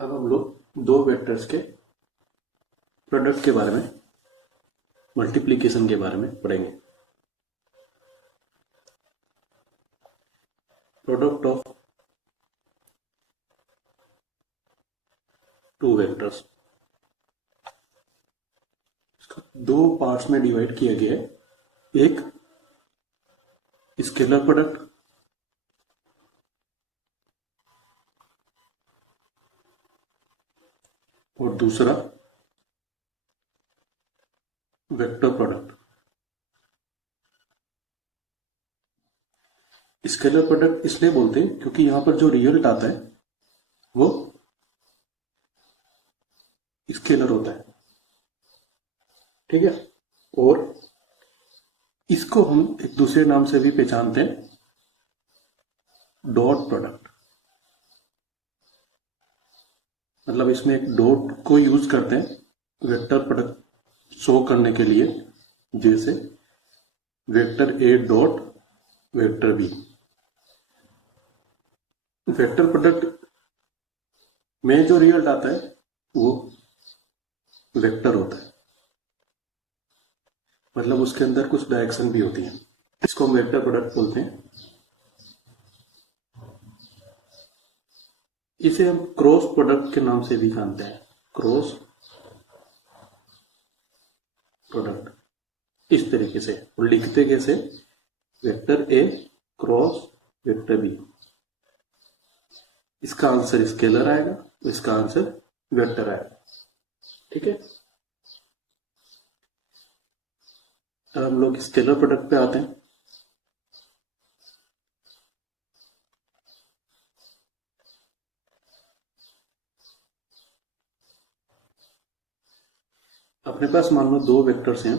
अब हम लोग दो वेक्टर्स के प्रोडक्ट के बारे में, मल्टीप्लिकेशन के बारे में पढ़ेंगे। प्रोडक्ट ऑफ टू वेक्टर्स दो पार्ट्स में डिवाइड किया गया है। एक स्केलर प्रोडक्ट और दूसरा वेक्टर प्रोडक्ट। स्केलर प्रोडक्ट इसलिए बोलते हैं क्योंकि यहां पर जो रिजल्ट आता है वो स्केलर होता है, ठीक है। और इसको हम एक दूसरे नाम से भी पहचानते हैं, डॉट प्रोडक्ट। मतलब इसमें एक डॉट को यूज करते हैं वेक्टर प्रोडक्ट शो करने के लिए, जैसे vector A dot vector B. Vector product में जो रिजल्ट आता है वो वेक्टर होता है, मतलब उसके अंदर कुछ डायरेक्शन भी होती है। इसको हम वेक्टर प्रोडक्ट बोलते हैं। इसे हम क्रॉस प्रोडक्ट के नाम से भी जानते हैं, क्रॉस प्रोडक्ट। इस तरीके से और लिखते कैसे, vector A cross vector B. इसका आंसर स्केलर आएगा, इसका आंसर वेक्टर आएगा, ठीक है। अब हम लोग स्केलर प्रोडक्ट पे आते हैं। अपने पास मान लो दो वेक्टर्स हैं,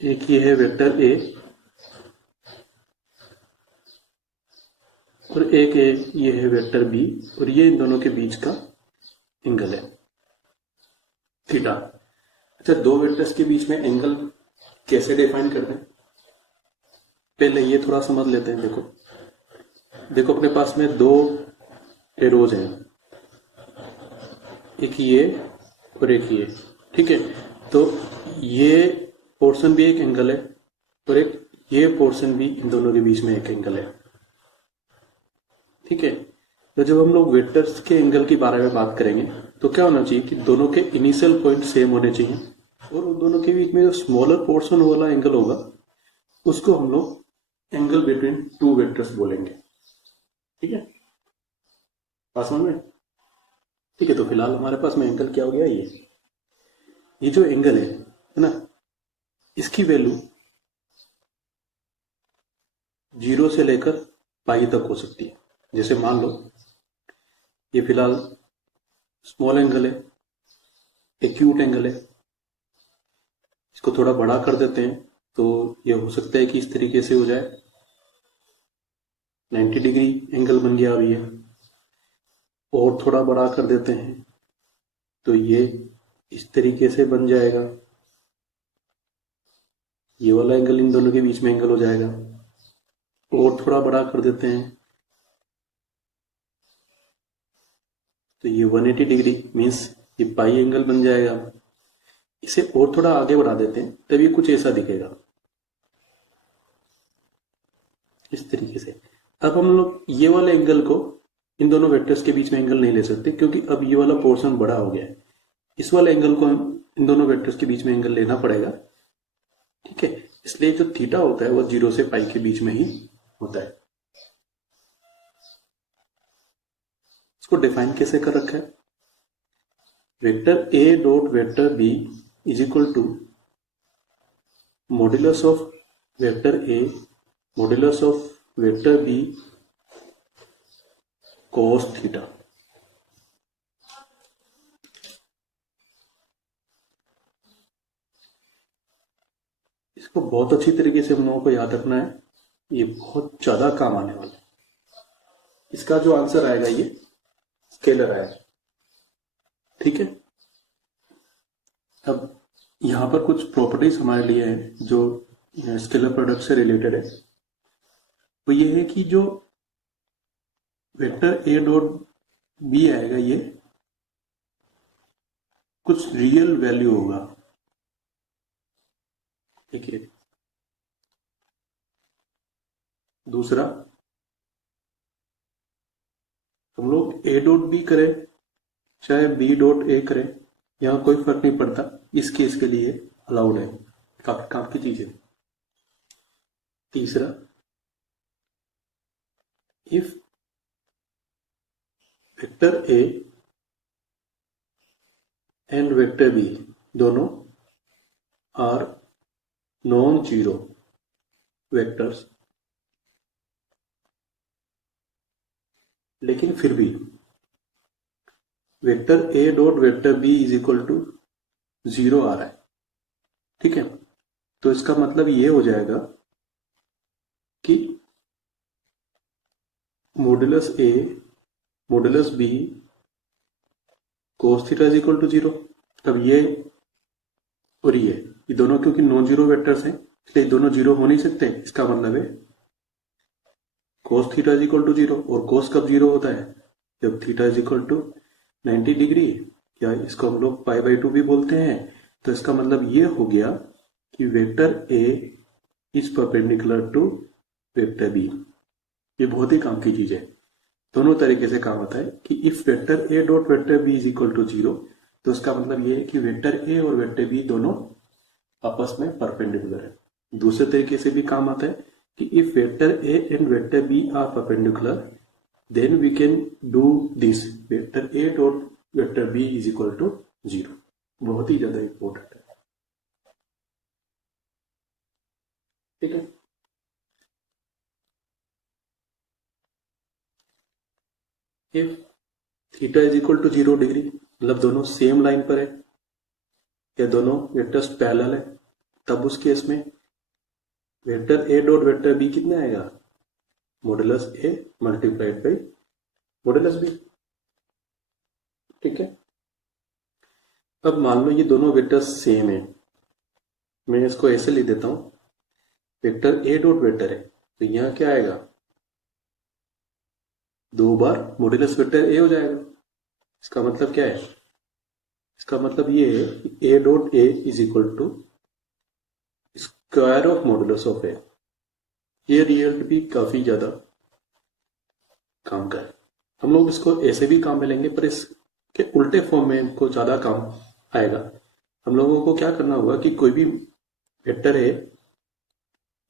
एक ये है वेक्टर ए और एक ये है वेक्टर बी, और ये इन दोनों के बीच का एंगल है थीटा। अच्छा, दो वेक्टर्स के बीच में एंगल कैसे डिफाइन करते हैं, पहले ये थोड़ा समझ लेते हैं। देखो अपने पास में दो एरोज हैं, एक ये और एक ये, ठीक है। तो ये पोर्शन भी एक एंगल है और एक ये पोर्शन भी, इन दोनों के बीच में एक एंगल है, ठीक है। तो जब हम लोग वेक्टर्स के एंगल के बारे में बात करेंगे तो क्या होना चाहिए कि दोनों के इनिशियल पॉइंट सेम होने चाहिए, और उन दोनों के बीच में जो स्मॉलर पोर्शन वाला एंगल होगा उसको हम लोग एंगल बिटवीन टू वेक्टर्स बोलेंगे, ठीक है। बात समझ में? ठीक है। तो फिलहाल हमारे पास में एंगल क्या हो गया, ये जो एंगल है ना, इसकी वैल्यू 0 से लेकर पाई तक हो सकती है। जैसे मान लो ये फिलहाल स्मॉल एंगल है, एक्यूट एंगल है, इसको थोड़ा बड़ा कर देते हैं तो ये हो सकता है कि इस तरीके से हो जाए, 90 डिग्री एंगल बन गया अभी है। और थोड़ा बड़ा कर देते हैं तो ये इस तरीके से बन जाएगा, ये वाला एंगल इन दोनों के बीच में एंगल हो जाएगा। और थोड़ा बड़ा कर देते हैं तो ये 180 डिग्री मीन्स ये पाई एंगल बन जाएगा। इसे और थोड़ा आगे बढ़ा देते हैं तब ये कुछ ऐसा दिखेगा, इस तरीके से। अब हम लोग ये वाले एंगल को इन दोनों वेक्टर्स के बीच में एंगल नहीं ले सकते क्योंकि अब ये वाला पोर्शन बड़ा हो गया है। इस वाले एंगल को हम इन दोनों वेक्टर्स के बीच में एंगल लेना पड़ेगा, ठीक है। इसलिए जो थीटा होता है वो 0 से पाई के बीच में ही होता है। इसको डिफाइन कैसे कर रखा है, vector A dot vector B is equal to modulus of vector A modulus of vector B cos theta. इसको बहुत अच्छी तरीके से हम लोगों को याद रखना है, ये बहुत ज्यादा काम आने वाला है। इसका जो आंसर आएगा ये स्केलर आएगा, ठीक है। अब यहां पर कुछ प्रॉपर्टीज हमारे लिए हैं जो स्केलर प्रोडक्ट से रिलेटेड है। वो ये है कि जो वेक्टर ए डॉट बी आएगा ये कुछ रियल वैल्यू होगा। ठीक है। दूसरा, हम लोग ए डॉट बी करें चाहे बी डॉट ए करें, यहाँ कोई फर्क नहीं पड़ता, इस केस के लिए अलाउड है, काफी काम की चीज है। तीसरा, if vector A and vector B दोनों आर नॉन जीरो वेक्टर्स, लेकिन फिर भी vector A dot vector B is equal to zero आ रहा है। ठीक है, तो इसका मतलब ये हो जाएगा कि modulus A modulus B cos theta is equal to zero. अब ये और ये दोनों क्योंकि नॉन जीरो वेक्टर्स हैं इसलिए दोनों जीरो हो नहीं सकते। इसका मतलब है cos theta is equal to zero, और कोस कब जीरो होता है? जब theta is equal to 90 degree, या इसको हम लोग पाई बाई 2 भी बोलते हैं। तो इसका मतलब ये हो गया कि vector A is perpendicular to vector B. ये बहुत ही काम की चीज है, दोनों तरीके से काम आता है कि if vector A dot vector B is equal to zero, तो इसका मतलब ये है कि वेक्टर ए और वेक्टर बी दोनों आपस में परपेंडिकुलर है। दूसरे तरीके से भी काम आता है कि if vector A and vector B are perpendicular, then we can do this vector A dot vector B is equal to zero. बहुत ही ज्यादा इंपॉर्टेंट है। ठीक है, if theta is equal to 0 degree, मतलब दोनों सेम लाइन पर है या दोनों वेक्टर्स पैरेलल है, तब उस केस में vector A dot vector B कितना आएगा? Modulus A multiplied by modulus B. ठीक है, अब मान लो ये दोनों वेक्टर्स सेम है, मैं इसको ऐसे लिख देता हूं, वेक्टर ए डॉट वेक्टर है तो यहां क्या आएगा? दो बार मॉडुलस वेक्टर ए हो जाएगा। इसका मतलब क्या है? इसका मतलब ये है कि A dot A is equal to square of modulus of A. ये रिजल्ट भी काफी ज्यादा काम का है। हम लोग इसको ऐसे भी काम में लेंगे, पर इसके उल्टे फॉर्म में इनको ज्यादा काम आएगा। हम लोगों को क्या करना होगा कि कोई भी वेक्टर है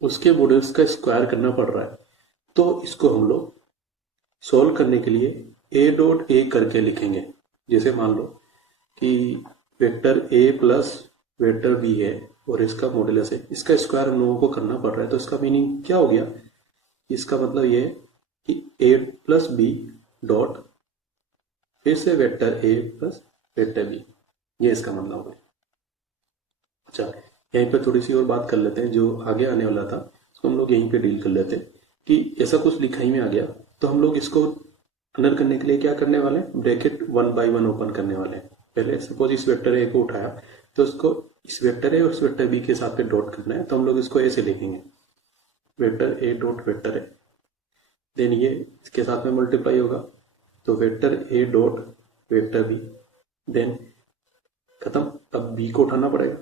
उसके मॉडुलस का स्क्वायर करना पड़ रहा है, तो इसको हम लोग सोल्व करने के लिए ए डॉट ए करके लिखेंगे। जैसे मान लो कि vector A plus vector B है और इसका मॉडुलस है, इसका स्क्वायर हम लोगों को करना पड़ रहा है, तो इसका मीनिंग क्या हो गया? इसका मतलब ये है कि ए प्लस बी डॉट फिर से vector A plus vector B, ये इसका मतलब है। अच्छा, यहीं पे थोड़ी सी और बात कर लेते हैं, जो आगे आने वाला था उसको हम लोग यहीं पे डील कर लेते हैं कि ऐसा कुछ लिखाई में आ गया तो हम लोग इसको अंडर करने के लिए क्या करने वाले हैं? ब्रैकेट 1 बाई 1 ओपन करने वाले हैं। पहले सपोज इस वेक्टर ए को उठाया तो उसको इस वेक्टर ए और इस वेक्टर बी के साथ पे डॉट करना है, तो हम लोग इसको ऐसे लिखेंगे, vector A dot vector A, then ये इसके साथ में मल्टीप्लाई होगा तो vector A dot vector B, then खत्म। अब बी को उठाना पड़ेगा,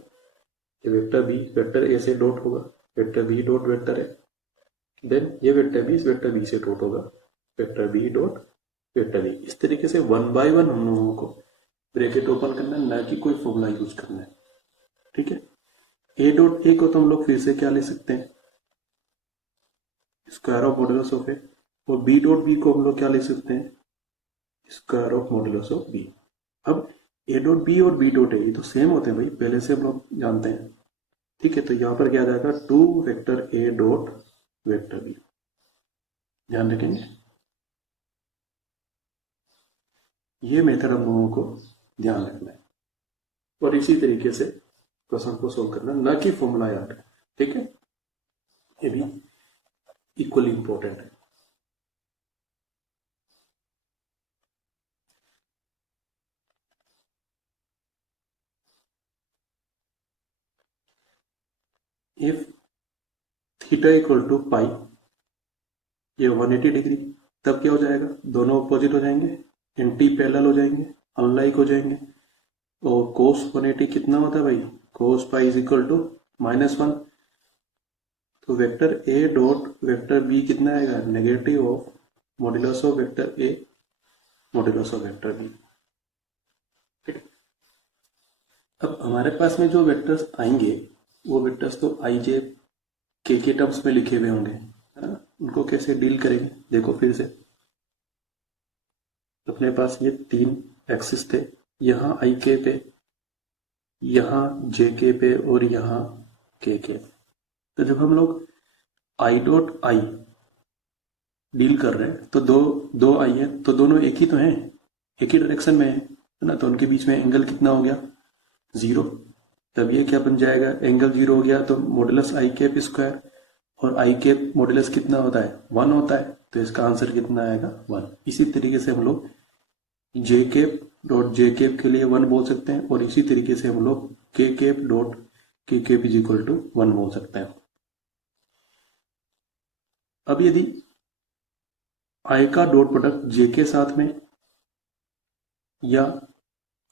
ये वेक्टर बी वेक्टर ए से डॉट होगा, vector B dot vector A, then ये वेक्टर बी इस वेक्टर बी से डॉट होगा, vector B dot vector B. इस तरीके से 1 बाई 1 हम लोगों को ब्रैकेट ओपन करना है, ना कि कोई फॉर्मूला यूज करना है। ठीक है, ए डॉट ए को तो हम लोग फिर से क्या ले सकते हैं? स्क्वायर ऑफ मॉडुलस ऑफ ए, और बी डॉट बी को हम लोग क्या ले सकते हैं? Square of modulus of B. अब ए डॉट बी और बी डॉट ए ये तो सेम होते हैं भाई, पहले से हम लोग जानते हैं। ठीक है, तो यहां पर क्या आ जाएगा? 2 vector A dot vector B. ध्यान रखेंगे, ये मेथड हम लोगों को ध्यान रखना है और इसी तरीके से क्वेश्चन को सोल्व करना, ना कि फॉर्मूला याद। ठीक है, ये भी इक्वली इंपॉर्टेंट है। इफ थीटा इक्वल टू पाई ये 180 डिग्री, तब क्या हो जाएगा, दोनों अपोजिट हो जाएंगे, एंटी पैरेलल हो जाएंगे, अनलाइक हो जाएंगे। और cos 180 कितना होता है भाई, cos pi is equal to -1। तो vector A dot vector B कितना आएगा, negative of modulus of vector A modulus of vector B. अब हमारे पास में जो वेक्टर्स आएंगे वो वेक्टर्स तो आई जे के टर्म्स में लिखे हुए होंगे, है ना। उनको कैसे डील करेंगे, देखो फिर से अपने पास ये 3 एक्सिस थे, यहाँ आई के पे, यहाँ जे के पे और यहाँ के। तो जब हम लोग आई डॉट आई डील कर रहे हैं तो दो दो आई है, तो दोनों एक ही तो हैं, एक ही डायरेक्शन में है ना। तो उनके बीच में एंगल कितना हो गया, 0। तब ये क्या बन जाएगा, एंगल 0 हो गया तो मॉडुलस आई कैप स्क्वायर, और आई कैप मॉडुलस कितना होता है, 1 होता है। तो इसका आंसर कितना आएगा, 1। इसी तरीके से हम लोग जे कैप डॉट जे कैप के लिए 1 बोल सकते हैं, और इसी तरीके से हम लोग के कैप डॉट के कैप इज इक्वल टू 1 बोल सकते हैं। अब यदि आई का डॉट प्रोडक्ट जे के साथ में या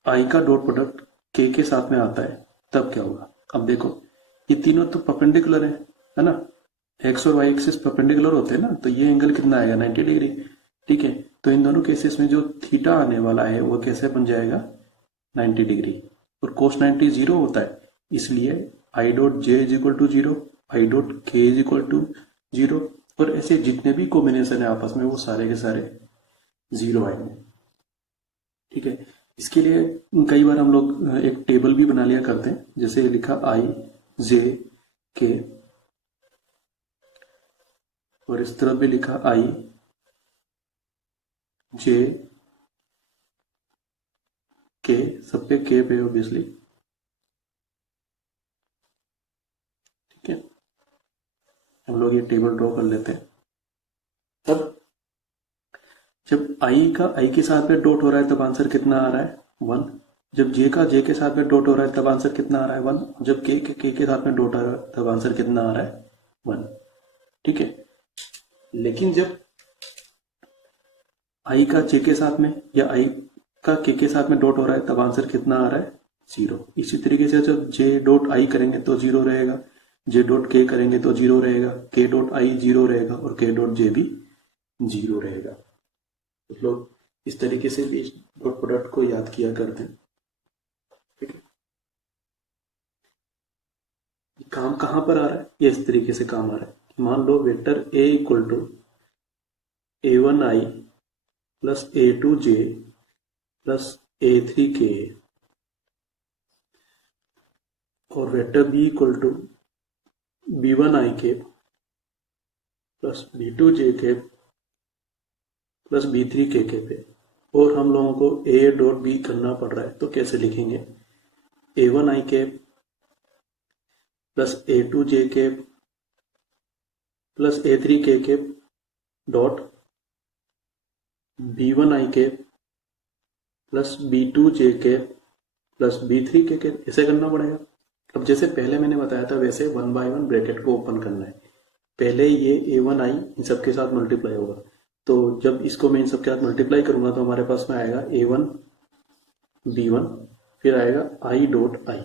आई का डॉट प्रोडक्ट के साथ में आता है तब क्या होगा। अब देखो ये तीनों तो परपेंडिकुलर है ना, एक्स और वाई एक्सिस परपेंडिकुलर होते हैं ना, तो ये एंगल कितना आएगा, 90 डिग्री। ठीक है, तो इन दोनों केसेस में जो थीटा आने वाला है वो कैसे बन जाएगा, 90 डिग्री। और कोस 90 0 होता है, इसलिए I dot J is equal to 0, I dot K is equal to 0, और ऐसे जितने भी कॉम्बिनेशन है आपस में वो सारे के सारे 0 आएंगे। ठीक है, इसके लिए कई बार हम लोग एक टेबल भी बना लिया करते हैं, जैसे लिखा आई जे के, और इस तरफ भी लिखा आई जे के, सब पे के पे ऑब्वियसली। ठीक है, हम लोग ये टेबल ड्रॉ कर लेते हैं। तब जब आई के साथ में डॉट हो रहा है तब आंसर कितना आ रहा है, 1। जब जे के साथ में डॉट हो रहा है तब आंसर कितना आ रहा है, 1। जब के साथ में डॉट आ रहा है तब आंसर कितना आ रहा है, 1। ठीक है, लेकिन जब आई का जे के साथ में या आई का के साथ में डॉट हो रहा है तब आंसर कितना आ रहा है, 0। इसी तरीके से जब जे डॉट आई करेंगे तो 0 रहेगा, जे डॉट के करेंगे तो 0 रहेगा, के डॉट आई 0 रहेगा, और के डॉट जे भी 0 रहेगा। तो लोग इस तरीके से भी डॉट प्रोडक्ट को याद किया करते हैं। ठीक है, काम कहां पर आ रहा है, ये इस तरीके से काम आ रहा है। मान लो vector A equal to a1i plus a2j plus a3k, और vector B equal to b1i cap plus b2j cap plus b3k cap है, और हम लोगों को a डॉट बी करना पड़ रहा है, तो कैसे लिखेंगे, a1i cap plus a2j cap plus a3k cap dot b1i cap plus b2j cap plus b3k cap, ऐसे करना पड़ेगा। अब जैसे पहले मैंने बताया था वैसे 1 बाय 1 ब्रैकेट को ओपन करना है। पहले ये a1i इन सबके साथ मल्टीप्लाई होगा, तो जब इसको मैं इन सबके साथ मल्टीप्लाई करूंगा तो हमारे पास में आएगा a1 b1, फिर आएगा i डॉट i,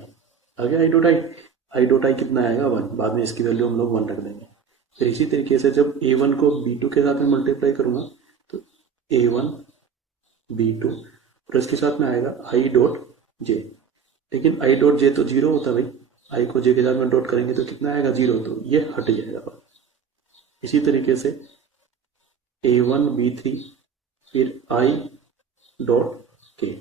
आगे आई डॉट आई कितना आएगा, 1। बाद में इसकी वैल्यू हम लोग 1 रख देंगे। फिर इसी तरीके से जब a1 को b2 के साथ में मल्टीप्लाई करूंगा तो a1 b2, और इसके साथ में आएगा आई डॉट जे, लेकिन आई डॉट जे तो 0 होता है भाई, आई को जे के साथ में डॉट करेंगे तो कितना आएगा, 0, तो ये हट जाएगा। इसी तरीके से a1 b3 फिर आई डॉट के।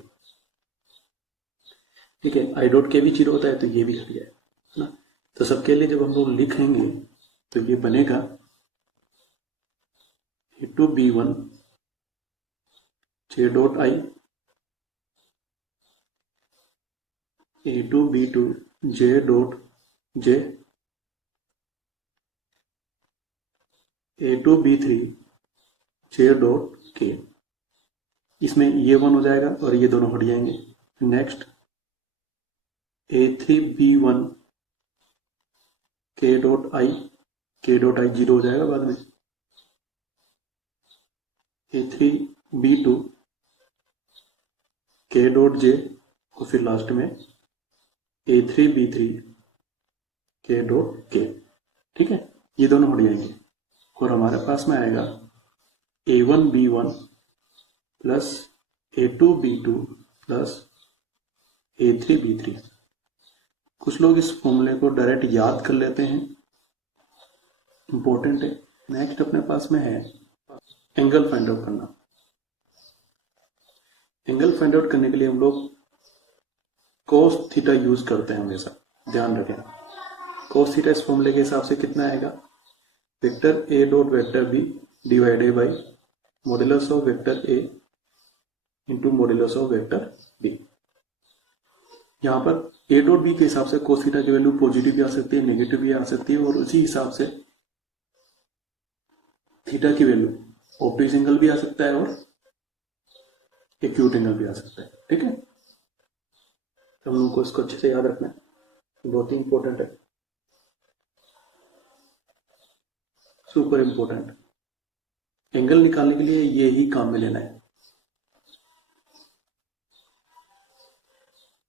ठीक है, आई डॉट के भी 0 होता है तो ये भी हट जाएगा ना। तो सबके लिए जब हम लोग लिखेंगे तो ये बनेगा a2 b1 j dot I, a2 b2 j dot j, a2 b3 j dot k। इसमें ये 1 हो जाएगा और ये दोनों हट जाएंगे। Next a3 b1 k dot I 0 हो जाएगा बाद में, A3 B2 K dot J और फिर लास्ट में A3 B3 K dot K। ठीक है, ये दोनों हट जाएंगे और हमारे पास में आएगा A1 B1 plus A2 B2 plus A3 B3। कुछ लोग इस फॉर्मूले को डायरेक्ट याद कर लेते हैं, इंपॉर्टेंट है। नेक्स्ट अपने पास में है एंगल फाइंड आउट करना। एंगल फाइंड आउट करने के लिए हम लोग cos थीटा यूज करते हैं हमेशा, ध्यान रखें। cos थीटा इस फॉर्मूले के हिसाब से कितना आएगा, vector A dot vector B divided by modulus of vector A into modulus of vector B। यहाँ पर A डॉट B के हिसाब से cos थीटा की वैल्यू पॉजिटिव भी आ सकती है, नेगेटिव भी आ सकती है, और उसी हिसाब से थीटा की वैल्यू ऑब्ट्यूज एंगल भी आ सकता है और एक्यूट एंगल भी आ सकता है। ठीक है, तो हम लोगों को इसको अच्छे से याद रखना है, बहुत ही इंपॉर्टेंट है, सुपर इंपॉर्टेंट। एंगल निकालने के लिए ये ही काम में लेना है।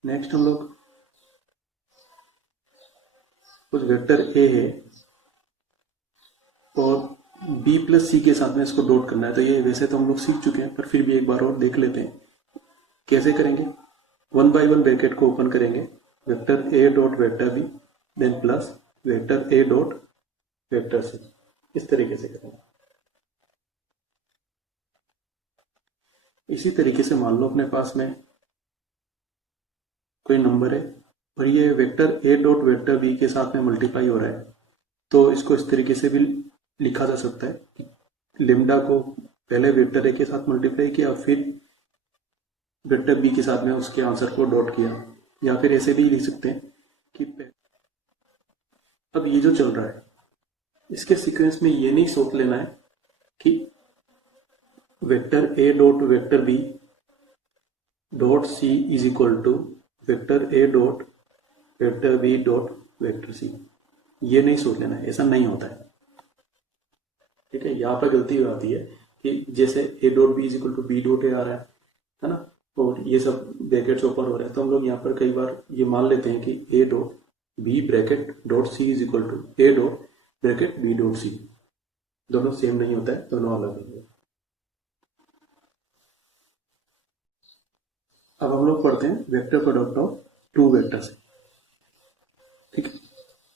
नेक्स्ट हम लोग कुछ वेक्टर ए है और बी प्लस सी के साथ में इसको डॉट करना है। तो ये वैसे तो हम लोग सीख चुके हैं, पर फिर भी एक बार और देख लेते हैं कैसे करेंगे। 1 बाई 1 ब्रैकेट को ओपन करेंगे, vector A dot vector B then plus vector A dot vector C, इस तरीके से करेंगे। इसी तरीके से मान लो अपने पास में कोई नंबर है और ये vector A dot vector B के साथ में मल्टीप्लाई हो रहा है, तो इसको इस तरीके से भी लिखा जा सकता है कि लेमडा को पहले वेक्टर ए के साथ मल्टीप्लाई किया, फिर वेक्टर बी के साथ में उसके आंसर को डॉट किया, या फिर ऐसे भी लिख सकते हैं कि अब ये जो चल रहा है इसके सीक्वेंस में ये नहीं सोच लेना है कि vector A dot vector B dot C is equal to vector A dot vector B dot vector C, ये नहीं सोच लेना है, ऐसा नहीं होता है। ठीक है, यहाँ पर गलती हो जाती है कि जैसे A dot B is equal to B dot A आ रहा है ना, और ये सब ब्रैकेट्स ओपन हो रहे हैं, तो हम लोग यहाँ पर कई बार ये मान लेते हैं कि A dot B bracket dot C is equal to A dot bracket B dot C. दोनों सेम नहीं होता है, दोनों अलग है। अब हम लोग पढ़ते हैं vector product of two vectors. ठीक है,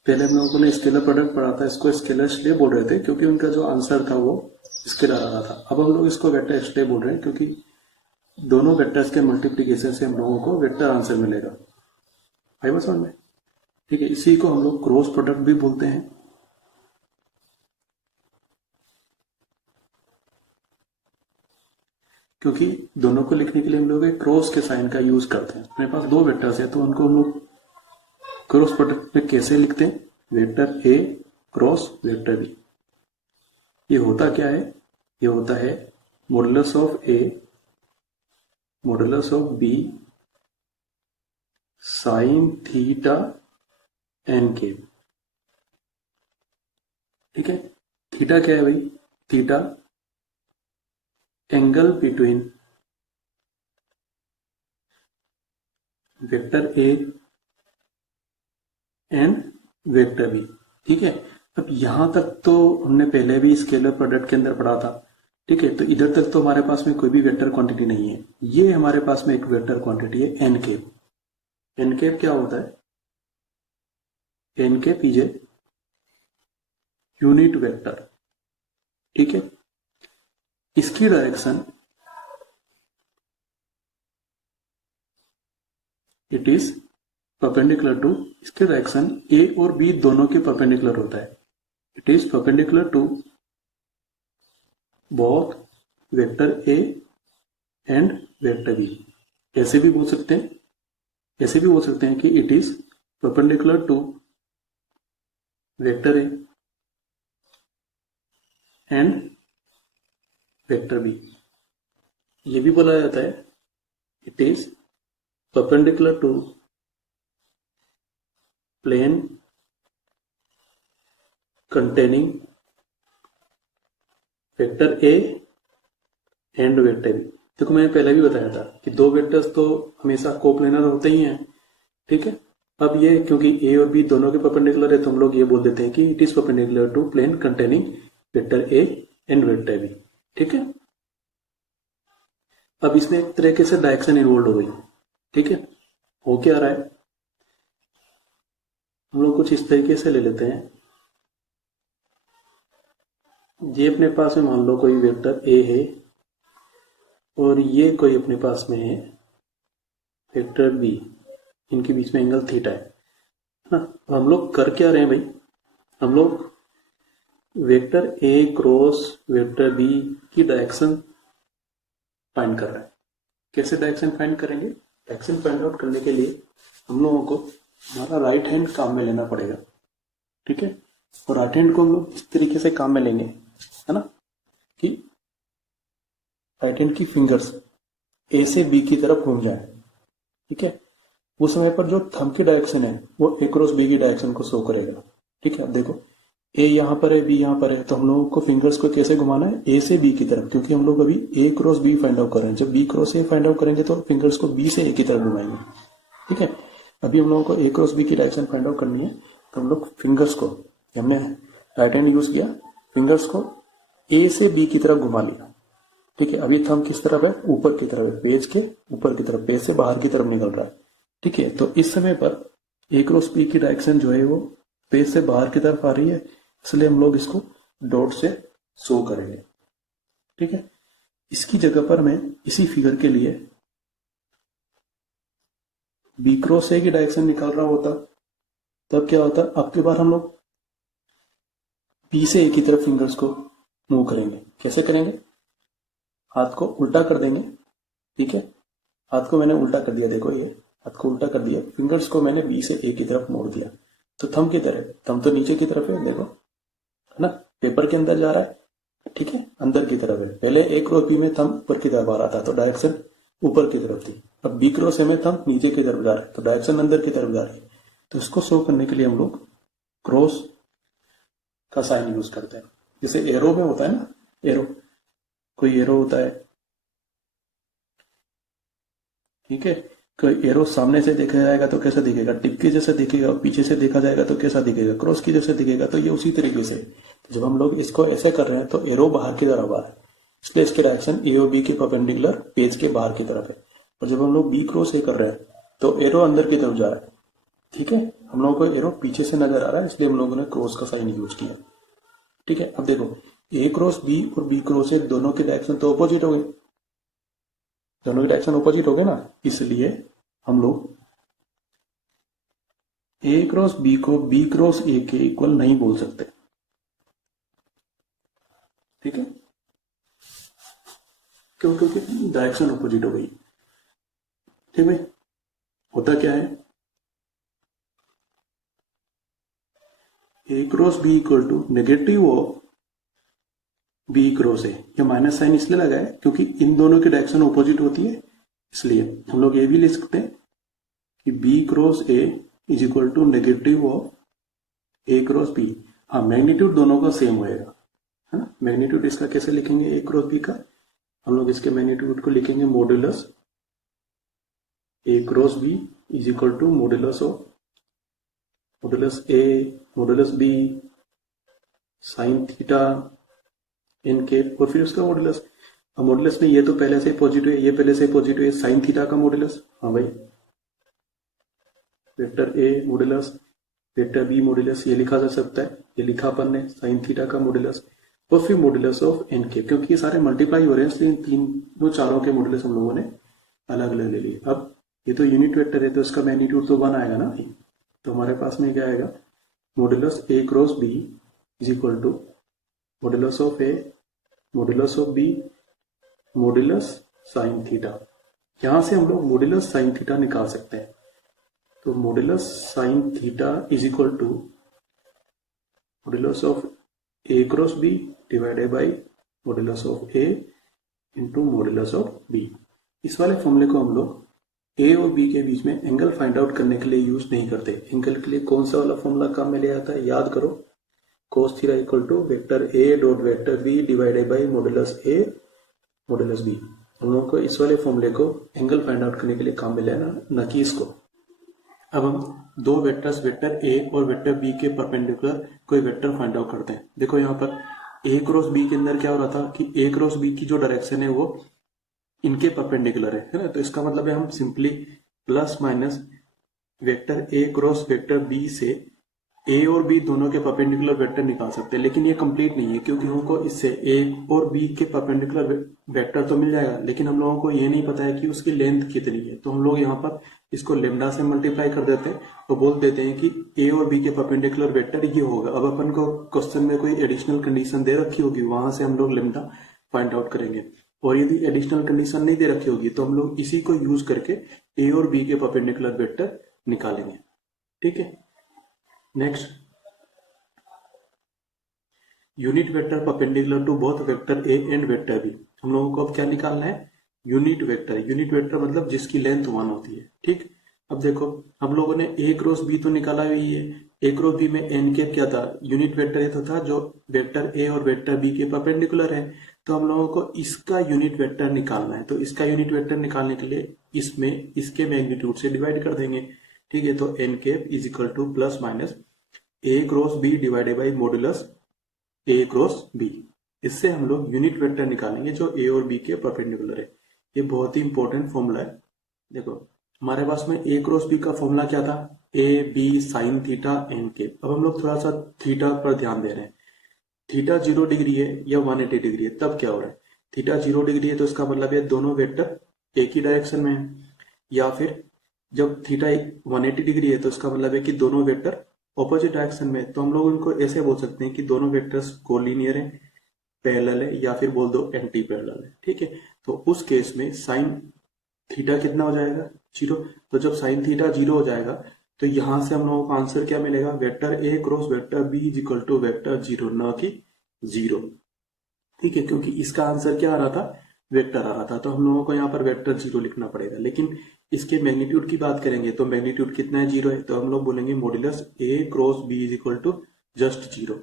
पहले हम लोगों ने स्केलर प्रोडक्ट पढ़ा था, इसको स्केलर इसलिए बोल रहे थे क्योंकि उनका जो आंसर था वो स्केलर आ रहा था। अब हम लोग इसको वेक्टर इसलिए बोल रहे हैं क्योंकि दोनों वेक्टर्स के मल्टीप्लीकेशन से हम लोगों को वेक्टर आंसर मिलेगा। आई बात समझ में? ठीक है, इसी को हम लोग क्रॉस प्रोडक्ट भी बोलते हैं। क्योंकि दोनों को लिखने के लिए हम लोग एक क्रॉस के साइन का यूज करते हैं। अपने पास दो वेक्टर्स है तो उनको हम लोग क्रॉस प्रोडक्ट में कैसे लिखते हैं, vector A cross vector B. ये होता क्या है, ये होता है modulus of A modulus of B sine theta N के। ठीक है, थीटा क्या है भाई, theta angle between vector A and vector B. ठीक है, अब यहां तक तो हमने पहले भी स्केलर प्रोडक्ट के अंदर पढ़ा था। ठीक है, तो इधर तक तो हमारे पास में कोई भी वेक्टर क्वांटिटी नहीं है। ये हमारे पास में एक वेक्टर क्वांटिटी है एन कैप। एन कैप क्या होता है, N cap is a unit vector. ठीक है, इसकी direction it is perpendicular to, इसके डायरेक्शन ए और बी दोनों के परपेंडिकुलर होता है। It is perpendicular to both vector A and vector B. ऐसे भी बोल सकते हैं, ऐसे भी बोल सकते हैं कि it is perpendicular to vector A and vector B. ये भी बोला जाता है it is perpendicular to plane containing vector A and vector B. देखो मैंने पहले भी बताया था कि दो वेक्टर्स तो हमेशा कोप्लेनर होते ही हैं, ठीक है। अब ये क्योंकि ए और बी दोनों के परपेंडिकुलर है तो हम लोग ये बोल देते हैं कि it is perpendicular to plane containing vector A and vector B, ठीक है। अब इसमें एक तरीके से डायरेक्शन इन्वॉल्व हो गई, ठीक है। हो क्या रहा है, हम लोग कुछ इस तरीके से ले लेते हैं। ये अपने पास में मान लो कोई वेक्टर ए है और ये कोई अपने पास में है वेक्टर बी, इनके बीच में एंगल थीटा है ना। हम लोग कर क्या रहे हैं भाई, हम लोग vector A cross vector B की डायरेक्शन फाइंड कर रहे हैं। कैसे डायरेक्शन फाइंड करेंगे, डायरेक्शन फाइंड आउट करने के लिए हम लोगों को हमारा राइट हैंड काम में लेना पड़ेगा, ठीक है। और राइट हैंड को हम लोग इस तरीके से काम में लेंगे, है ना, कि राइट हैंड की फिंगर्स ए से बी की तरफ घूम जाए, ठीक है। उस समय पर जो थंब की डायरेक्शन है वो ए क्रॉस बी की डायरेक्शन को शो करेगा, ठीक है। अब देखो ए यहाँ पर है, बी यहाँ पर है, तो हम लोगों को फिंगर्स को कैसे घुमाना है, ए से बी की तरफ, क्योंकि हम लोग अभी A cross B find out कर रहे हैं। जब B cross A find out करेंगे तो फिंगर्स को बी से ए की तरफ घुमाएंगे, ठीक है। अभी हम लोगों को ए क्रॉस बी की डायरेक्शन फाइंड आउट करनी है, तो हम लोग फिंगर्स को, हमने राइट हैंड यूज किया, फिंगर्स को ए से बी की तरफ घुमा लिया, ठीक है। अभी थंब किस तरफ है, ऊपर की तरफ है, पेज के ऊपर की तरफ, पेज से बाहर की तरफ निकल रहा है, ठीक है। तो इस समय पर ए क्रॉस बी की डायरेक्शन जो है वो पेज से बाहर की तरफ आ रही है, इसलिए हम लोग इसको डॉट से शो करेंगे, ठीक है। इसकी जगह पर मैं इसी फिगर के लिए बी क्रॉस ए की डायरेक्शन निकाल रहा होता, तब क्या होता, अब की बार हम लोग बी से ए की तरफ फिंगर्स को मूव करेंगे। कैसे करेंगे, हाथ को उल्टा कर देंगे, ठीक है। हाथ को मैंने उल्टा कर दिया, देखो ये हाथ को उल्टा कर दिया, फिंगर्स को मैंने बी से ए की तरफ मोड़ दिया, तो थंब की तरह, थंब तो नीचे की तरफ है, देखो, है ना, पेपर के अंदर जा रहा है, ठीक है, अंदर की तरफ है। पहले ए क्रॉस बी में थंब ऊपर की तरफ आ रहा था तो डायरेक्शन ऊपर की तरफ थी, अब बी क्रॉस ए में थंब नीचे की तरफ जा रहा है तो डायरेक्शन अंदर की तरफ जा रही है। तो इसको शो करने के लिए हम लोग क्रॉस का साइन यूज करते हैं, जैसे एरो में होता है ना, एरो, कोई एरो होता है, ठीक है। कोई एरो सामने से देखा जाएगा तो कैसा दिखेगा, टिप के जैसा दिखेगा, पीछे से देखा जाएगा तो कैसा दिखेगा, क्रॉस की जैसे दिखेगा। तो ये उसी तरीके से जब हम लोग इसको ऐसे कर रहे हैं तो एरो बाहर की तरफ आ रहा है, इसलिए इसके डायरेक्शन ए और बी के परपेंडिकुलर पेज के बाहर की तरफ है। और जब हम लोग बी क्रॉस ए कर रहे हैं तो एरो अंदर की तरफ जा रहा है, ठीक है। हम लोगों को एरो पीछे से नजर आ रहा है, इसलिए हम लोगों ने क्रॉस का साइन यूज किया, ठीक है। अब देखो ए क्रॉस बी और बी क्रॉस ए दोनों के डायरेक्शन तो अपोजिट हो गए, दोनों के डायरेक्शन अपोजिट हो गए ना, इसलिए हम लोग ए क्रॉस बी को बी क्रॉस ए के इक्वल नहीं बोल सकते, ठीक है। क्यों, क्योंकि डायरेक्शन अपोजिट हो गई, ठीक है। होता क्या है, A cross B equal to negative of B cross A, ये माइनस साइन इसलिए लगा है क्योंकि इन दोनों की डायरेक्शन अपोजिट होती है, इसलिए हम लोग ये भी लिख सकते हैं कि B cross A is equal to negative of A cross B. हाँ, मैग्नीट्यूड दोनों का सेम होएगा, है ना। मैग्नीट्यूड इसका कैसे लिखेंगे, ए क्रॉस बी का, हम लोग इसके मैग्नीट्यूड को लिखेंगे modulus A cross B is equal to modulus of modulus A modulus B sine theta इन के, और फिर उसका मॉड्यूलस। अब मॉड्यूलस में ये तो पहले से पॉजिटिव है, ये पहले से पॉजिटिव है, साइन थीटा का मॉड्यूलस, हाँ भाई, vector A modulus vector B modulus, ये लिखा जा सकता है, ये लिखा अपन ने साइन थीटा का मॉड्यूलस, और फिर मॉड्यूलस ऑफ एन के, क्योंकि ये सारे मल्टीप्लाई हो रहे हैं इसलिए तीनों चारों के मॉड्यूलस हम लोगों ने अलग अलग ले लिए। अब ये तो यूनिट वेक्टर है तो इसका मैग्नीट्यूड तो 1 आएगा ना भाई, तो हमारे पास में क्या आएगा, modulus A cross B is equal to modulus of A modulus of B modulus sine theta. यहां से हम लोग मॉड्यूलस साइन थीटा निकाल सकते हैं, तो modulus sine theta is equal to modulus of A cross B divided by modulus of A into modulus of B. इस वाले फॉर्मूले को हम लोग ए और बी के बीच में एंगल फाइंड आउट करने के लिए यूज नहीं करते। एंगल के लिए कौन सा वाला फॉर्मूला काम में ले आता है, याद करो, cos theta equal to vector A dot vector B divided by modulus A modulus B. हम लोगों को इस वाले फॉर्मूले को एंगल फाइंड आउट करने के लिए काम में लेना, न कि इसको। अब हम दो वेक्टर्स वेक्टर ए और वेक्टर बी के परपेंडिकुलर कोई वेक्टर फाइंड आउट करते हैं। देखो यहाँ पर ए क्रॉस बी के अंदर क्या हो रहा था कि ए क्रॉस बी की जो डायरेक्शन है वो इनके परपेंडिकुलर है ना। तो इसका मतलब है हम simply plus minus vector A cross vector B से ए और बी दोनों के परपेंडिकुलर वेक्टर निकाल सकते हैं। लेकिन ये कंप्लीट नहीं है, क्योंकि हमको इससे ए और बी के परपेंडिकुलर वेक्टर तो मिल जाएगा, लेकिन हम लोगों को ये नहीं पता है कि उसकी लेंथ कितनी है। तो हम लोग यहाँ पर इसको लेमडा से मल्टीप्लाई कर देते हैं तो बोल देते हैं कि ए और बी के परपेंडिकुलर वेक्टर ये होगा। अब अपन को क्वेश्चन में कोई एडिशनल कंडीशन दे रखी होगी, वहां से हम लोग लेमडा फाइंड आउट करेंगे। और यदि एडिशनल कंडीशन नहीं दे रखी होगी तो हम लोग इसी को यूज करके ए और बी के परपेंडिकुलर वेक्टर निकालेंगे। ठीक है। Next, unit vector perpendicular to both vector A and vector B. हम लोगों को अब क्या निकालना है? Unit vector. यूनिट वेक्टर मतलब जिसकी लेंथ 1 होती है। ठीक। अब देखो हम लोगों ने ए क्रॉस बी तो निकाला हुई है। ए क्रॉस बी में एन कैप क्या था? यूनिट वेक्टर ये तो था जो वेक्टर ए और वेक्टर बी के परपेंडिकुलर है। तो हम लोगों को इसका यूनिट वेक्टर निकालना है। तो इसका यूनिट वेक्टर निकालने के लिए इसमें इसके मैग्नीट्यूड से डिवाइड कर देंगे। ठीक है। तो N cap is equal to plus minus A cross B divided by modulus A cross B. इससे हम लोग यूनिट वेक्टर निकालेंगे जो ए और बी के परपेंडिकुलर है। ये बहुत ही इंपॉर्टेंट फॉर्मूला है। देखो हमारे पास में ए क्रॉस बी का फॉर्मूला क्या था? A B sine theta N के। अब हम लोग थोड़ा सा थीटा पर ध्यान दे रहे हैं। थीटा 0 डिग्री है या 180 डिग्री है, तब क्या हो रहा है? थीटा 0 डिग्री है तो इसका मतलब है दोनों वेक्टर एक ही डायरेक्शन में है। या फिर जब थीटा 180 डिग्री है तो इसका मतलब है कि दोनों वेक्टर ऑपोजिट डायरेक्शन में। तो हम लोग उनको ऐसे बोल सकते हैं कि दोनों वेक्टर्स कोलिनियर है, पैरेलल है, या फिर बोल दो एंटी पैरेलल है। ठीक है। तो उस केस में साइन थीटा कितना हो जाएगा? 0। तो जब साइन थीटा 0 हो जाएगा तो यहां से हम लोगों का आंसर क्या मिलेगा? Vector A cross vector B is equal to vector 0, न कि 0। ठीक है। क्योंकि इसका आंसर क्या आ रहा था? वेक्टर आ रहा था। तो हम लोगों को यहाँ पर वेक्टर 0 लिखना पड़ेगा। लेकिन इसके मैग्नीट्यूड की बात करेंगे तो मैग्नीट्यूड कितना है? 0 है। तो हम लोग बोलेंगे modulus A cross B is equal to just 0।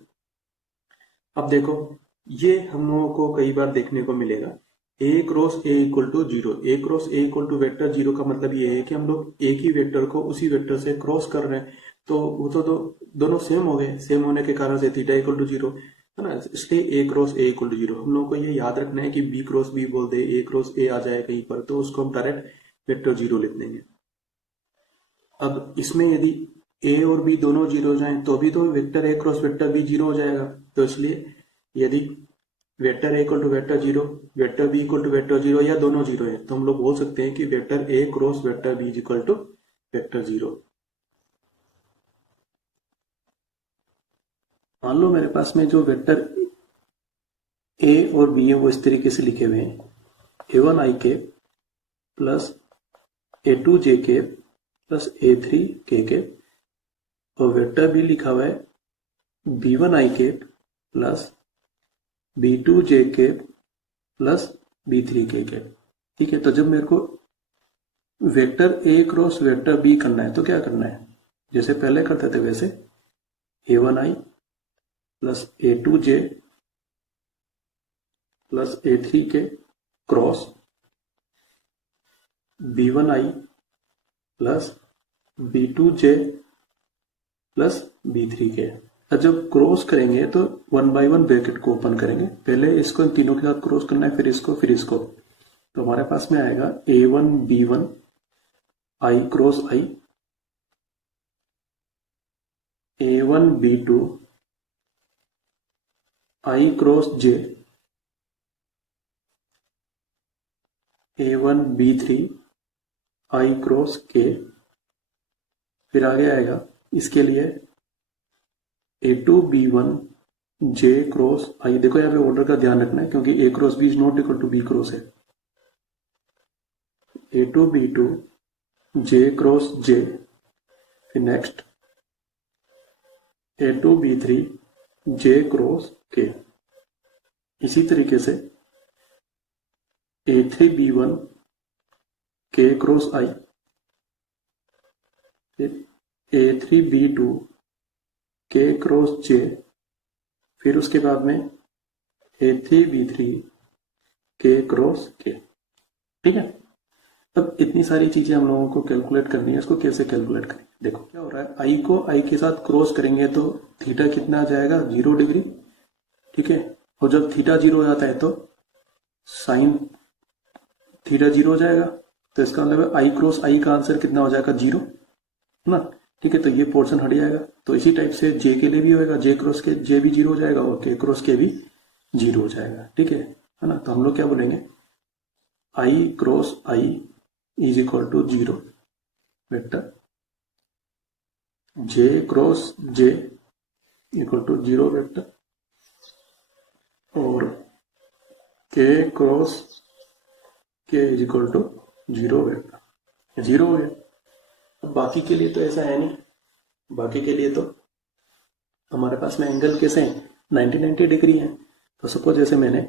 अब देखो ये हम लोगों को कई बार देखने को मिलेगा A cross A equal to 0। A cross A equal to vector 0 का मतलब ये है कि हम लोग एक ही वेक्टर को उसी वेक्टर से क्रॉस कर रहे हैं। तो वो तो दोनों सेम हो गए। सेम होने के कारण से थीटा इक्वल टू 0 है ना। इसलिए ए क्रॉस ए इक्वल टू 0। हम लोगों को ये याद रखना है कि बी क्रॉस बी बोल दे, ए क्रॉस ए आ जाए कहीं पर, तो उसको हम डायरेक्ट वेक्टर 0 लिख देंगे। अब इसमें यदि ए और बी दोनों 0 हो जाए तो भी तो vector A cross vector B 0 हो जाएगा। तो इसलिए यदि vector A equal to vector 0, vector B equal to vector 0 या दोनों 0 है तो हम लोग बोल सकते हैं कि vector A cross vector B equal to vector 0। मान लो मेरे पास में जो वेक्टर ए और बी है वो इस तरीके से लिखे हुए हैं, a1 i के प्लस a2 j के प्लस a3 k के, और वेक्टर बी लिखा हुआ है b1 i के प्लस b2 j के प्लस b3 k के। ठीक है। तो जब मेरे को vector A cross vector B करना है तो क्या करना है? जैसे पहले करते थे वैसे a1 i plus a2 j plus a3 के cross b1 i plus b2 j plus b3 के। अब जब क्रॉस करेंगे तो 1 बाई 1 ब्रैकेट को ओपन करेंगे। पहले इसको तीनों के साथ क्रॉस करना है, फिर इसको फिर इसको। तो हमारे पास में आएगा a1 b1 i cross i, a1 b2 i cross j, a1 b3 i cross k। फिर आगे आएगा इसके लिए a2 b1 j cross i। देखो यहाँ पे ऑर्डर का ध्यान रखना है क्योंकि a cross b is not equal to b cross है। a2 b2 j cross j, फिर next a2 b3 j cross k। इसी तरीके से a3 b1 k cross i, फिर a3 b2 k cross j, फिर उसके बाद में a3 b3 के क्रॉस के। ठीक है, अब इतनी सारी चीजें हम लोगों को कैलकुलेट करनी है, इसको कैसे कैलकुलेट करें। देखो क्या हो रहा है, आई को आई के साथ क्रॉस करेंगे तो थीटा कितना आ जाएगा, 0 डिग्री। ठीक है, और जब थीटा 0 हो जाता है तो साइन थीटा 0 हो जाएगा। तो इसका मतलब आई क्रॉस आई का आंसर कितना हो जाएगा, 0 ना। ठीक है, तो ये पोर्शन हट जाएगा। तो इसी टाइप से जे के लिए भी होएगा, जे क्रॉस के जे भी 0 हो जाएगा और के क्रॉस के भी 0 हो जाएगा। ठीक है ना। तो हम लोग क्या बोलेंगे, I cross I is equal to 0 vector, J cross J equal to 0 vector, और के क्रॉस के इज इक्वल टू 0 वेक्टर। 0 हो गया। अब बाकी के लिए तो ऐसा है नहीं, बाकी के लिए तो हमारे पास में एंगल कैसे हैं, 90 डिग्री है। तो सपोज जैसे मैंने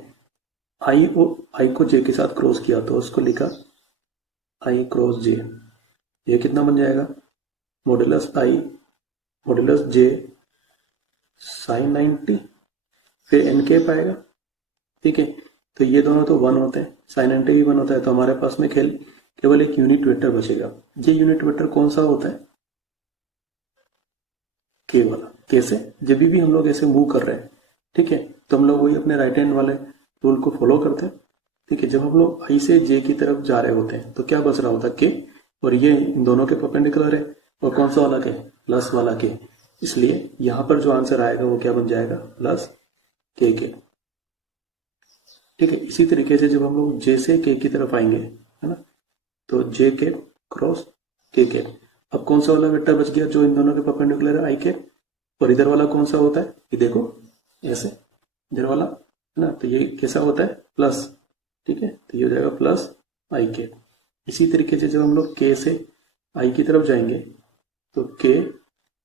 आई को जे के साथ क्रॉस किया तो उसको लिखा आई क्रॉस जे, ये कितना बन जाएगा, मॉडुलस आई मॉडुलस जे साइन 90, फिर एन कैप आएगा। ठीक है, तो ये दोनों तो 1 होते हैं, साइन 90 भी 1 होता है। तो हमारे पास में केवल एक यूनिट वेक्टर बचेगा। ये यूनिट वेक्टर कौन सा होता है, के वाला। कैसे, जब भी हम लोग ऐसे मूव कर रहे हैं, ठीक है, तो हम लोग वही अपने राइट हैंड वाले रूल को फॉलो करते हैं। ठीक है, जब हम लोग आई से जे की तरफ जा रहे होते हैं तो क्या बच रहा होता है, के, और ये इन दोनों के परपेंडिकुलर है, और कौन सा वाला के, प्लस वाला के। इसलिए यहां पर जो आंसर आएगा वो क्या बन जाएगा, प्लस के। ठीक है, इसी तरीके से जब हम लोग जे से के की तरफ आएंगे, है ना, तो जे के क्रॉस के। अब कौन सा वाला वेक्टर बच गया जो इन दोनों के परपेंडिकुलर है, आई के, और इधर वाला कौन सा होता है, ये देखो ऐसे, इधर वाला, है ना, तो ये कैसा होता है, प्लस। ठीक है, तो ये हो जाएगा प्लस आई के। इसी तरीके से जब हम लोग के से आई की तरफ जाएंगे तो के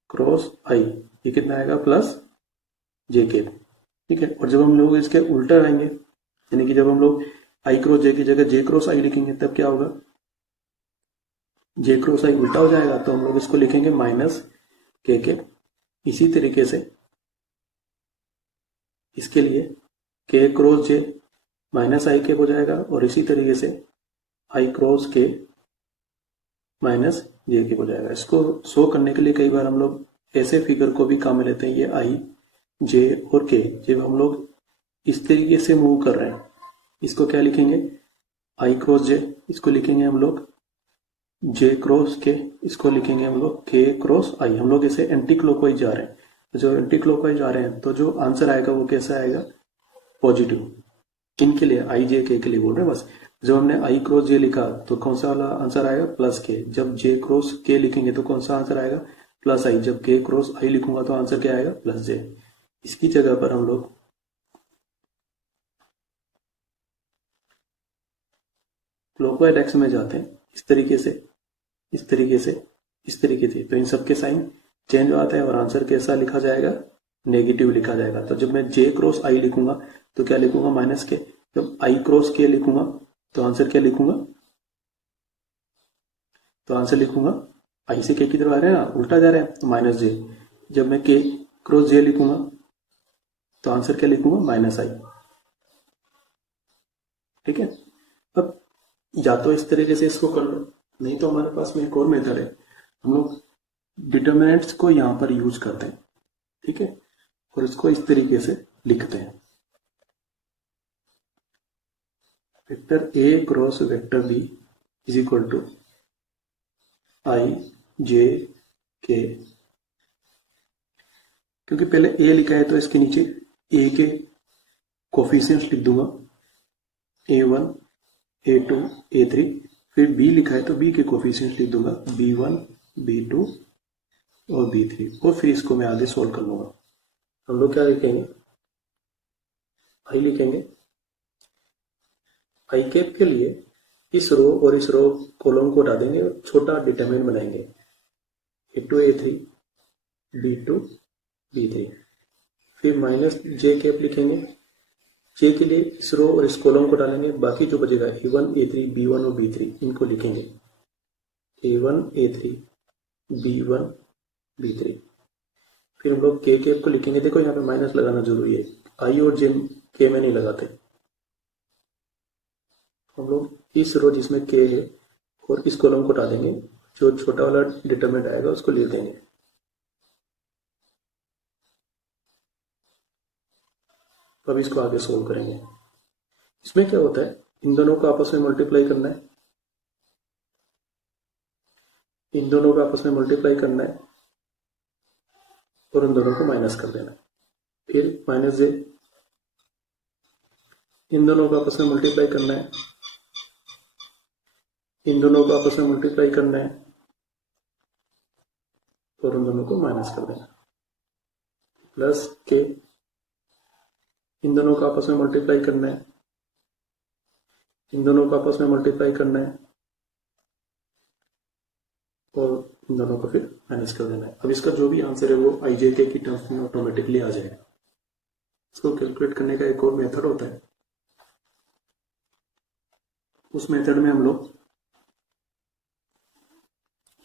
क्रॉस आई, ये कितना आएगा, प्लस जे के। ठीक है, और जब हम लोग इसके उल्टा आएंगे, यानी कि जब हम लोग आई क्रॉस जे की जगह जे क्रॉस आई लिखेंगे, तब क्या होगा, जे क्रॉस आई उल्टा हो जाएगा, तो हम लोग इसको लिखेंगे माइनस के। इसी तरीके से इसके लिए के क्रॉस जे माइनस आई के हो जाएगा, और इसी तरीके से आई क्रॉस के माइनस जे के हो जाएगा। इसको शो करने के लिए कई बार हम लोग ऐसे फिगर को भी काम में लेते हैं, ये आई जे और के, जब हम लोग इस तरीके से मूव कर रहे हैं, इसको क्या लिखेंगे, आई क्रॉस जे, इसको लिखेंगे हम लोग जे क्रॉस के, इसको लिखेंगे हम लोग के क्रॉस आई। हम लोग इसे एंटी क्लॉकवाइज जा रहे हैं, तो जो एंटी क्लॉकवाइज जा रहे हैं तो जो आंसर आएगा वो कैसा आएगा, पॉजिटिव। इनके लिए आई जे के लिए बोल रहे हैं बस। जब हमने आई क्रॉस जे लिखा तो कौन सा वाला आंसर आएगा, प्लस के। जब जे क्रॉस के लिखेंगे तो कौन सा आंसर आएगा, प्लस आई। जब के क्रॉस आई लिखूंगा तो आंसर क्या आएगा, प्लस जे। इसकी जगह पर हम लोग क्लॉकवाइज डायरेक्शन में जाते हैं, इस तरीके से, इस तरीके से, इस तरीके से, तो इन सबके साइन चेंज हो जाता है और आंसर कैसा लिखा जाएगा, नेगेटिव लिखा जाएगा। तो जब मैं जे क्रॉस आई लिखूंगा तो क्या लिखूंगा, माइनस के। जब आई क्रॉस के लिखूंगा तो आंसर क्या लिखूंगा, तो आंसर लिखूंगा आई से के की तरफ आ रहे हैं ना, उल्टा जा रहे हैं, तो माइनस जे। जब मैं के क्रॉस जे लिखूंगा तो आंसर क्या लिखूंगा, माइनस आई। ठीक है, अब या तो इस तरीके से इसको कर लो, नहीं तो हमारे पास में एक और मेथड है, हम लोग डिटर्मिनेंट्स को यहां पर यूज करते हैं। ठीक है, और इसको इस तरीके से लिखते हैं, vector A cross vector B is equal to I J K. क्योंकि पहले ए लिखा है तो इसके नीचे ए के कोफिशिएंट्स लिख दूंगा, A1 A2 A3। फिर बी लिखा है तो बी के कोफिशिएंट्स लिख दूंगा, B1 B2 और B3, और फिर इसको मैं आगे सोल्व कर लूंगा। हम लोग क्या लिखेंगे, आई लिखेंगे, आई कैप के लिए इस रो और इस रो कॉलम को हटा देंगे और छोटा डिटरमिनेंट बनाएंगे, A2 A3 B2 B3। फिर माइनस जे कैप लिखेंगे, जे के लिए इस रो और इस कॉलम को डालेंगे, बाकी जो बचेगा A1 A3 B1 और B3 इनको लिखेंगे, A1 A3 B1 B3। फिर हम लोग के कैप को लिखेंगे, देखो यहाँ पे माइनस लगाना जरूरी है, आई और जे के में नहीं लगाते। हम लोग इस रो जिसमें के है और इस कॉलम को हटा देंगे, जो छोटा वाला डिटरमिनेंट आएगा उसको लिख देंगे। अब इसको आगे सोल्व करेंगे। इसमें क्या होता है, इन दोनों को आपस में मल्टीप्लाई करना है, इन दोनों को आपस में मल्टीप्लाई करना है और उन दोनों को माइनस कर देना है। फिर माइनस जे, इन दोनों को आपस में मल्टीप्लाई करना है, इन दोनों को आपस में मल्टीप्लाई करना है और उन दोनों को माइनस कर देना। प्लस के, इन दोनों को आपस में मल्टीप्लाई करना है, इन दोनों को आपस में मल्टीप्लाई करना है और इन दोनों को फिर माइनस कर देना है। अब इसका जो भी आंसर है वो आई जे के की टर्म्स में ऑटोमेटिकली आ जाएगा। इसको कैलकुलेट करने का एक और मेथड होता है, उस मेथड में हम लोग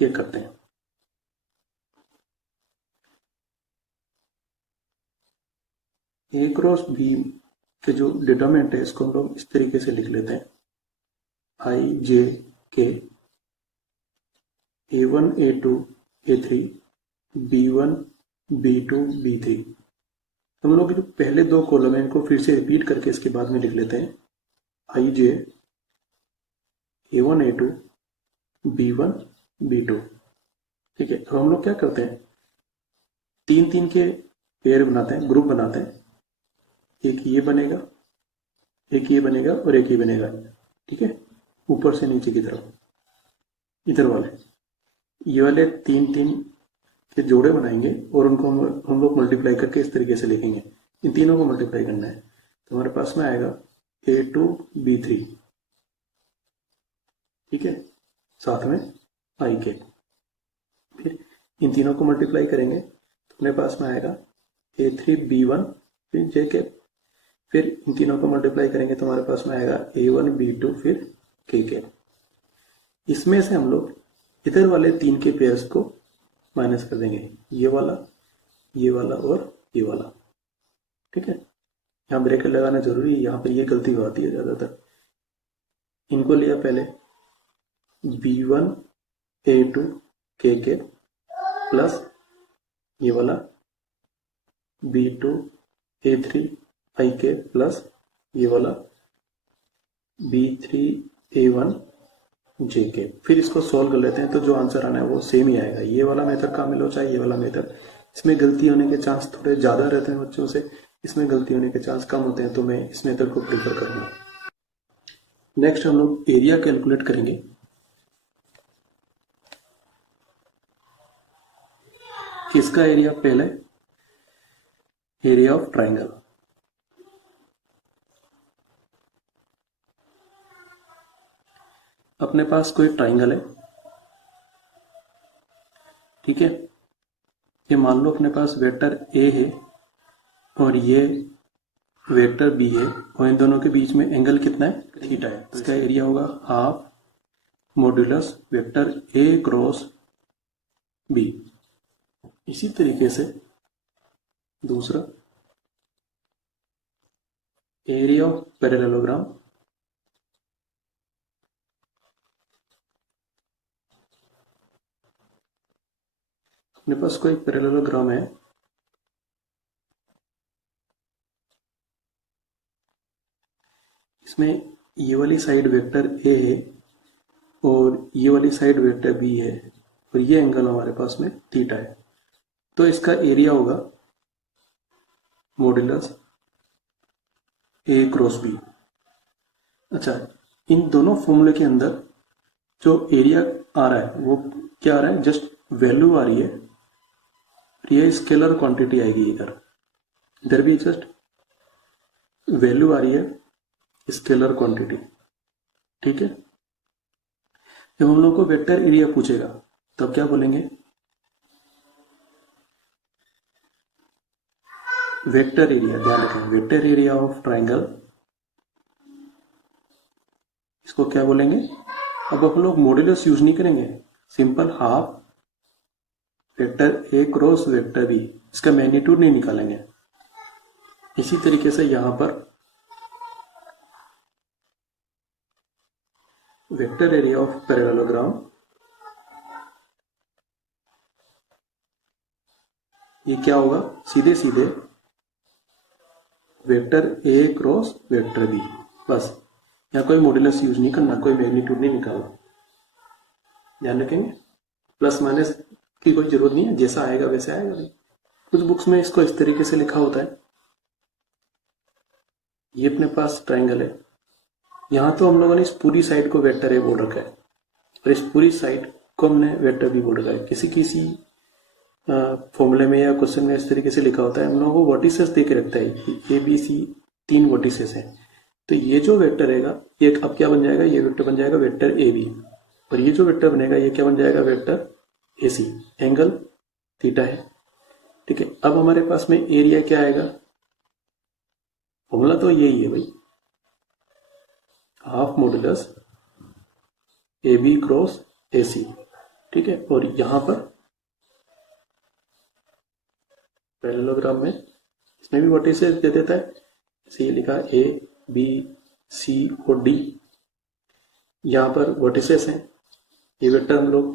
ये करते हैं। ए क्रॉस बी के जो डिटरमिनेंट है इसको हम लोग इस तरीके से लिख लेते हैं, आई जे के A1 A2 A3 B1 B2 B3। हम लोग जो पहले दो कॉलम है इनको फिर से रिपीट करके इसके बाद में लिख लेते हैं, आई जे A1 A2 B1 B2। ठीक है, अब हम लोग क्या करते हैं, तीन तीन के पेयर बनाते हैं, ग्रुप बनाते हैं। एक ये बनेगा, एक ये बनेगा और एक ये बनेगा। ठीक है, ऊपर से नीचे की तरफ इधर वाले, ये वाले तीन तीन के जोड़े बनाएंगे और उनको हम लोग मल्टीप्लाई करके इस तरीके से लिखेंगे। इन तीनों को मल्टीप्लाई करना है तो हमारे पास में आएगा A2 B3। ठीक है, साथ में आई के। फिर इन तीनों को मल्टीप्लाई करेंगे तो अपने पास में आएगा A3 B1 फिर जे के। फिर इन तीनों को मल्टीप्लाई करेंगे तो हमारे पास में आएगा A1 B2 फिर के। इसमें से हम लोग इधर वाले तीन के पेयर्स को माइनस कर देंगे, ये वाला और ये वाला। ठीक है, यहाँ ब्रैकेट लगाना जरूरी है, यहाँ पर ये गलती होती है ज्यादातर। इनको लिया पहले B1 A2 के प्लस ये वाला B2 A3 आई के प्लस ये वाला B3 A1 जे के। फिर इसको सॉल्व कर लेते हैं तो जो आंसर आना है वो सेम ही आएगा। ये वाला मेथड काम लो चाहे ये वाला मेथड, इसमें गलती होने के चांस थोड़े ज्यादा रहते हैं बच्चों से, इसमें गलती होने के चांस कम होते हैं, तो मैं इस मेथड को प्रीफर करूंगा। नेक्स्ट हम लोग एरिया कैलकुलेट करेंगे। इसका एरिया पहले एरिया ऑफ ट्राइंगल। अपने पास कोई ट्राइंगल है, ठीक है, ये मान लो अपने पास वेक्टर ए है और ये वेक्टर बी है और इन दोनों के बीच में एंगल कितना है, थीटा है। तो इसका एरिया होगा half modulus vector A cross B. इसी तरीके से दूसरा एरिया ऑफ पैरेललोग्राम। अपने पास कोई पैरेललोग्राम है, इसमें ये वाली साइड वेक्टर ए है और ये वाली साइड वेक्टर बी है और ये एंगल हमारे पास में थीटा है। तो इसका एरिया होगा मॉड्यूलस ए क्रॉस बी। अच्छा, इन दोनों फॉर्मूले के अंदर जो एरिया आ रहा है वो क्या आ रहा है, जस्ट वैल्यू आ रही है, ये स्केलर क्वांटिटी आएगी। इधर भी जस्ट वैल्यू आ रही है, स्केलर क्वांटिटी। ठीक है, जब हम लोग को वेक्टर एरिया पूछेगा तब क्या बोलेंगे, वेक्टर एरिया। ध्यान रखें, वेक्टर एरिया ऑफ ट्राइंगल, इसको क्या बोलेंगे। अब हम लोग मॉड्यूलस यूज नहीं करेंगे, simple half vector A cross vector B, इसका मैग्नीट्यूड नहीं निकालेंगे। इसी तरीके से यहां पर वेक्टर एरिया ऑफ पैरेललोग्राम, ये क्या होगा, सीधे सीधे vector A cross vector B, बस यहाँ कोई मॉड्यूलस यूज नहीं करना, कोई मैग्नीट्यूड नहीं निकालना, ध्यान रखेंगे। प्लस माइनस की कोई जरूरत नहीं है, जैसा आएगा वैसे आएगा भाई। कुछ बुक्स में इसको इस तरीके से लिखा होता है। ये अपने पास ट्रायंगल है, यहाँ तो हम लोगों ने इस पूरी साइड को वेक्टर ए बोल रखा है और इस पूरी साइड को हमने वेक्टर बी बोल रखा है। किसी किसी फॉर्मूले में या क्वेश्चन में इस तरीके से लिखा होता है, हम लोगों को वर्टिसेस दे के रखता है, ए बी सी 3 वर्टिसेस है। तो ये जो वेक्टर रहेगा ये अब क्या बन जाएगा, ये वेक्टर बन जाएगा वेक्टर ए बी, और ये जो वेक्टर बनेगा ये क्या बन जाएगा, vector A C, angle theta है। ठीक है, अब हमारे पास में एरिया क्या आएगा, फॉर्मूला तो यही है भाई, half modulus A B cross A C. ठीक है, और यहां पर पैरेललोग्राम में इसमें भी वर्टिसेस दे देता है, इसे लिखा ए बी सी और डी, यहां पर वर्टिसेस हैं। ये वेक्टर हम लोग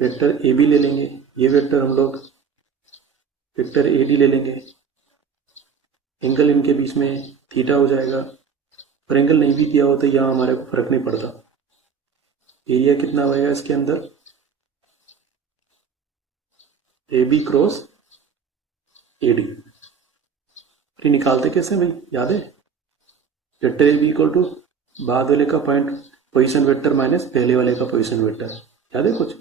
वेक्टर ए बी ले लेंगे, ये वेक्टर हम लोग वेक्टर ए डी ले लेंगे। एंगल इनके बीच में थीटा हो जाएगा, और एंगल नहीं भी दिया हो तो यहाँ हमारे को फर्क नहीं पड़ता। एरिया कितना होगा इसके अंदर, A B cross A D. फिर निकालते कैसे भाई, याद है, vector A B equal to बाद वाले का पॉइंट पोजीशन वेक्टर माइनस पहले वाले का पोजीशन वेक्टर, याद है कुछ?